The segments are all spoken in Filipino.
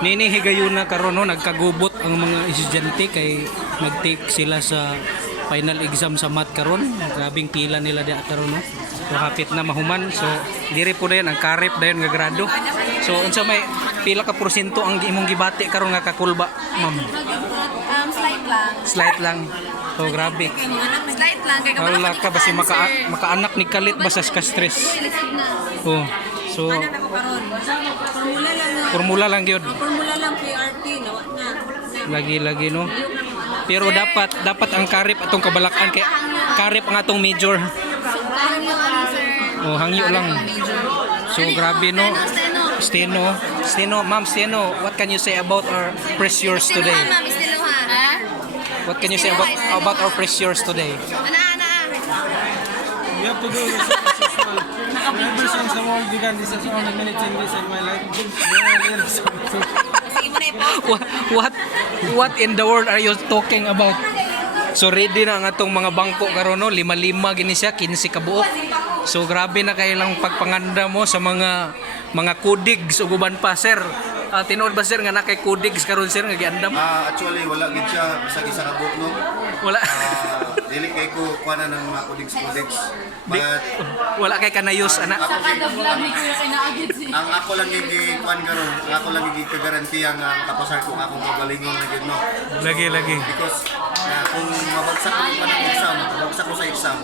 Nini higayuna karon no nagkagubot ang mga estudyante kay nag-take sila sa final exam sa math karon. Grabing pila nila di karon no. So hapit na mahuman. So diri po dayon ang karip dayon nga grado. So unsa may pila ka porsyento ang imong gibati karon nga kakulba, ma'am? Slight lang. Slight lang. So grabe. Slight lang kay Wala ka basi makaanak ni kalit ba sa stress. Oh. So Ano na ko karon? Formula lang. formula lang gyud. Formula lang PRT nawa na. Lagi-lagi no. Pero dapat ang karip atong kabalakan kay karip ang atong major. Karon mo ano sir? Oh, hangyo lang. So grabe no. Steno, ma'am Steno, what can you say about our press yours today? Ma'am, istiluhan. Ha? What can you say about our press yours today? Ana. We have to do this. Ever since the world began, this is only minute in this in my life. Sige mo na What what in the world are you talking about? So ready na ang atong mga bangko karon no, 5 gini siya, 15 ka buok. So grabe na kay lang pagpanganda mo sa mga kudigs ug uban pa sir. Tinuod ba sir nga na kay kudigs karon sir nga giandam? Actually wala gid siya bisag isa ka book no. Wala. Dili kay ko kuana ng mga codex. But Wala kay kanayos ana. ang ako lang yung kuan karon, ang ako lang yung kagarantiya nga makapasar ko akong kagalingon na gid no. Lagi. Because kung mabagsak ko pa ng exam, mabagsak ko sa exam,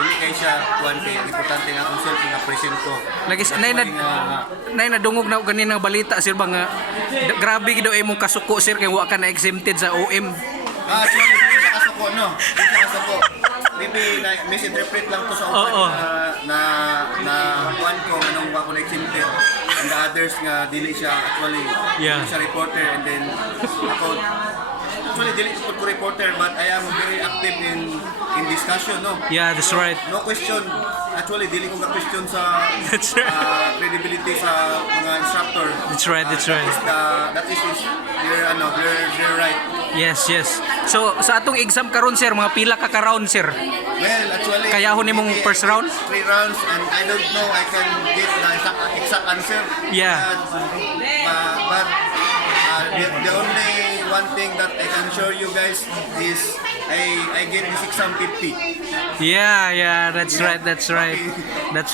dili kay siya kuan kay importante nga akong self nga present ko. Lagi nay nadungog na og ganina nga balita sir ba nga grabe gid daw imong kasuko sir kay wa ka na exempted sa OM. Actually, hindi siya kasuko, no? Hindi siya kasuko. Maybe misinterpret lang to sa upan na kuan ko anong ba ko na-exempted. And the others nga dili siya actually Yeah. dili siya reporter and then ako actually dili ko reporter but I am very active in discussion, no? Yeah, that's right. No question. Actually dili ko ka-question sa That's right. credibility sa mga instructor. That's right. That is their right. Yes. So sa atong exam karon sir, mga pila ka round sir? Well, actually, Kaya ho nimong first round? 3 rounds and I don't know I can get the exact answer. Yeah. But the only one thing that I can show you guys is I get this exam 50. Yeah, that's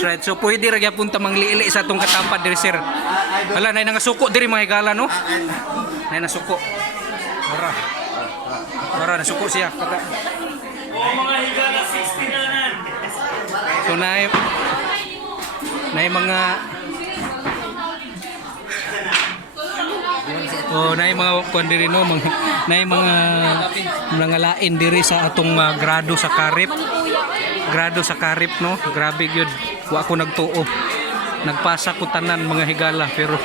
right. So pwede ra gyapon ta mangliili sa atong katapad diri sir. Hala nay nangasuko diri mga higala no? Nay nasuko. Bara nasuko siya. Mga higala 60 na nan. So nay mga nay mga kuan diri no, nay mga lain diri sa atong grado sa karip. Grado sa karip no. Grabe gyud. Wa ako nagtuo. Nagpasa ko tanan mga higala pero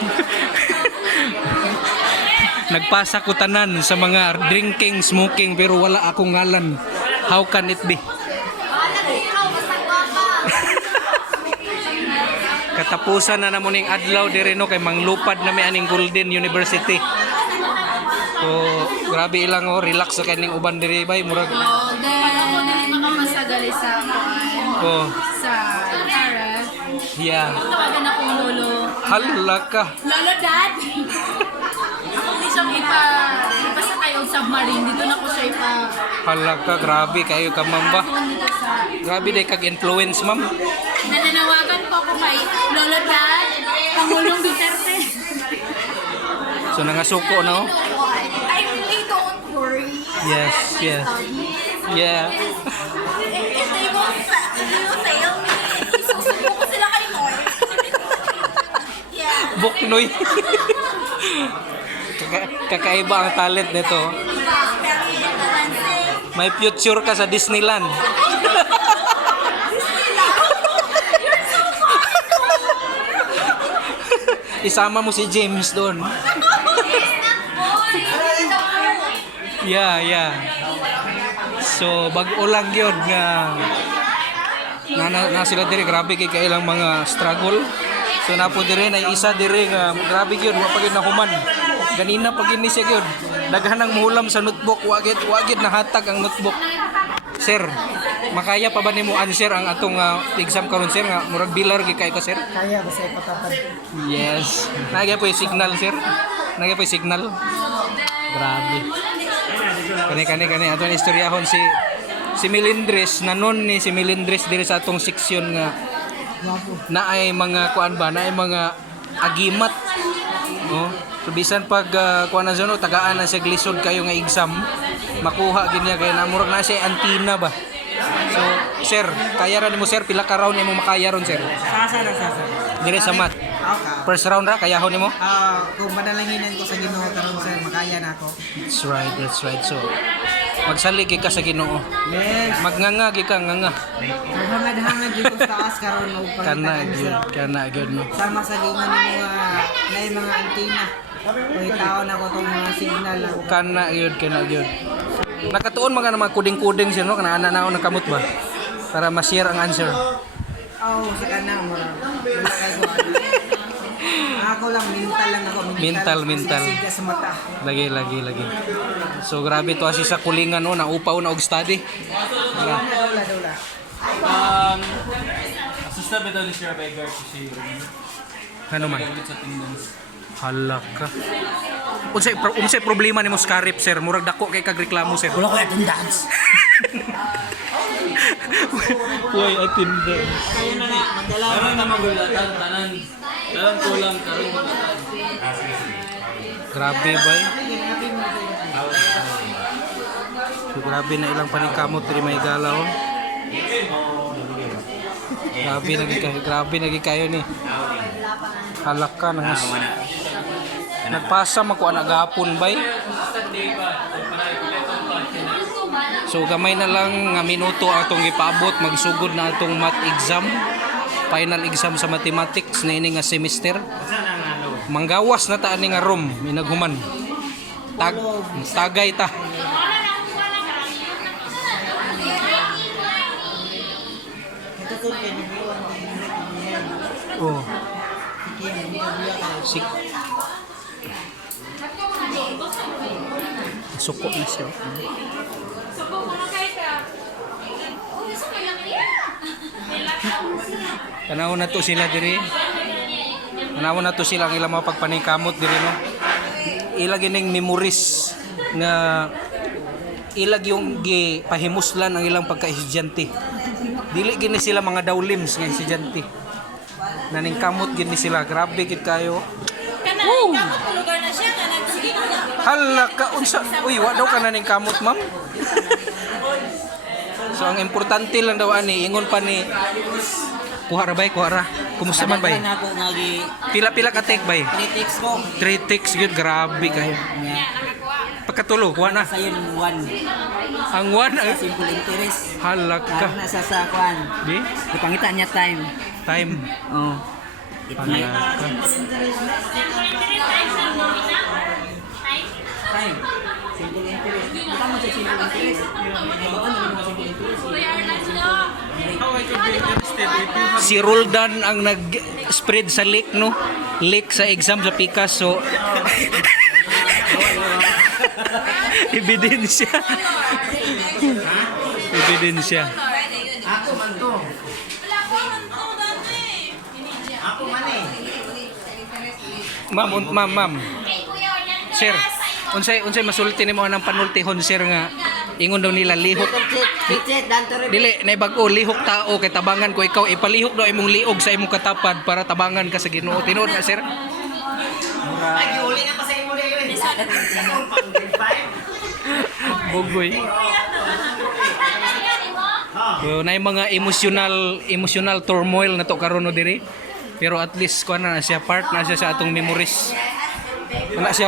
nagpasa ko tanan sa mga drinking, smoking pero wala akong ngalan. How can it be? Katapusan na namon ning adlaw diri no kay manglupad na may aning Golden University. So grabe ilang relax sa kaning uban diri bay murag. Ako na makapasagali sa sa Tara. Yeah. Tawagan akong lolo. Hala ka. Lolo dad. Ako ni siyang ipasa kayo submarine dito na ko siya Hala ka, grabe kayo ka ma'am ba? dito sa Grabe day kag influence ma'am. nananawagan ko ako kay lolo dad Pangulong Duterte. So nangasuko na oh. I really don't worry. Yes. Yeah. If they won't fail me, isusuko ko sila kay Noy. Yeah. Buknoy. Kakaiba ang talent nito. May future ka sa Disneyland. Isama mo si James doon. Yeah. So bag-o lang yun nga na sila diri grabe kay kailang mga struggle. So napo diri na isa diri nga grabe gyud wa pa gyud nahuman. Ganina pag ini siya gyud daghan ang muhulam sa notebook wa gid nahatag ang notebook. Sir, makaya pa ba nimo answer ang atong exam karon sir nga murag bilar gyud kay ka sir? Kaya ba sa ipatapad? Yes. Nagya po yung signal sir. Nagya po yung signal. Grabe. Kani atong istoryahon si Melindres nanon ni si Melindres diri sa atong seksyon nga na ay mga kuan ba na ay mga agimat. Oh. So bisan pag kuan na no tagaan na siya glisod kayo nga exam makuha gid niya kay namurag na siya antina ba. So sir, kaya ra nimo sir pila ka round nimo makaya ron sir? Sasa. Dire sa mat. Okay. First round ra kayahon nimo? Kung madalanginan ko sa Ginoo karon sir, makaya na ako. That's right. So magsalig ka sa Ginoo. Yes. Magnganga gi ka nganga. Hangad-hangad dito sa taas karon og Kana gyud no. sama sa gingon nimo na mga antina. Kung taon ako tong mga signal ako. Kana gyud. Nakatuon mga na mga kuding-kuding siya no kana ana na nagkamot ba? Para ma-share ang answer. Sa kana mo. Wala kay ko. Ako lang mental ako. Mental. Siga sa mata. Lagi. So grabe to asi sa kulingan no naupaw na og study. Dula. Assistant betul di share by guard si Ano man? sa attendance. Halaka. Unsay problema nimo sa karip sir? Murag dako kay kag reklamo sir. Wala ko attendance. Why attendance? Kayo na nga, magdala Karon na magulatan tanan. Dalam kulang karon magulatan. Grabe bay. So, grabe na ilang paningkamot diri may gala oh. Grabe nagi kayo ni. Halaka na ngas. Nagpasa man ko ana gahapon bay. So gamay na lang nga minuto atong ipaabot magsugod na atong math exam. Final exam sa mathematics na ini nga semester. Manggawas na ta ani nga room minaghuman. Tagay ta. Oh. Suko na siya. Tanawon na to sila diri. Tanawon na to sila ang ilang mga pagpaningkamot diri no. Ilag ining memories nga ilag yung pahimuslan ang ilang pagka-estudyante. Dili gini sila mga dawlims nga estudyante. Naningkamot gini sila. Grabe gid kayo. Kanang kamot ko lugar na siya nga nagsigig na. Hala ka unsa. Uy, wa daw ka naningkamot, ma'am. So ang importante lang daw ani ingon pa ni kuha ra. Kumusta man bay? Ako nagi Pila ka take bay? critics ko. 3 takes yun, grabe kayo. Pagkatulo, kuha na. Sa yun one. Ang 1 ang Simple interest. halak ka. Karon na sa kwan. Di? Ipangita niya time. Time. Oh. Halak ka. Time. Simple interest. Tama sa simple interest. Ibaan naman mga simple interest. How I could be interested if you have Si Roldan ang nag-spread sa leak, no? Leak sa exam sa Picasso. Ebidensya. Ebidensya. Ako man to. Ma'am. Sir, unsay masulti nimo anang panultihon sir nga ingon daw nila lihok. Dili naibag-o lihok tao kay tabangan ko ikaw ipalihok daw imong liog sa imong katapad para tabangan ka sa Ginoo. Tinuod na sir? Bogoy. So, na mga emotional turmoil na to karon no diri. Pero at least kuan na siya part na siya sa atong memories. Wala siya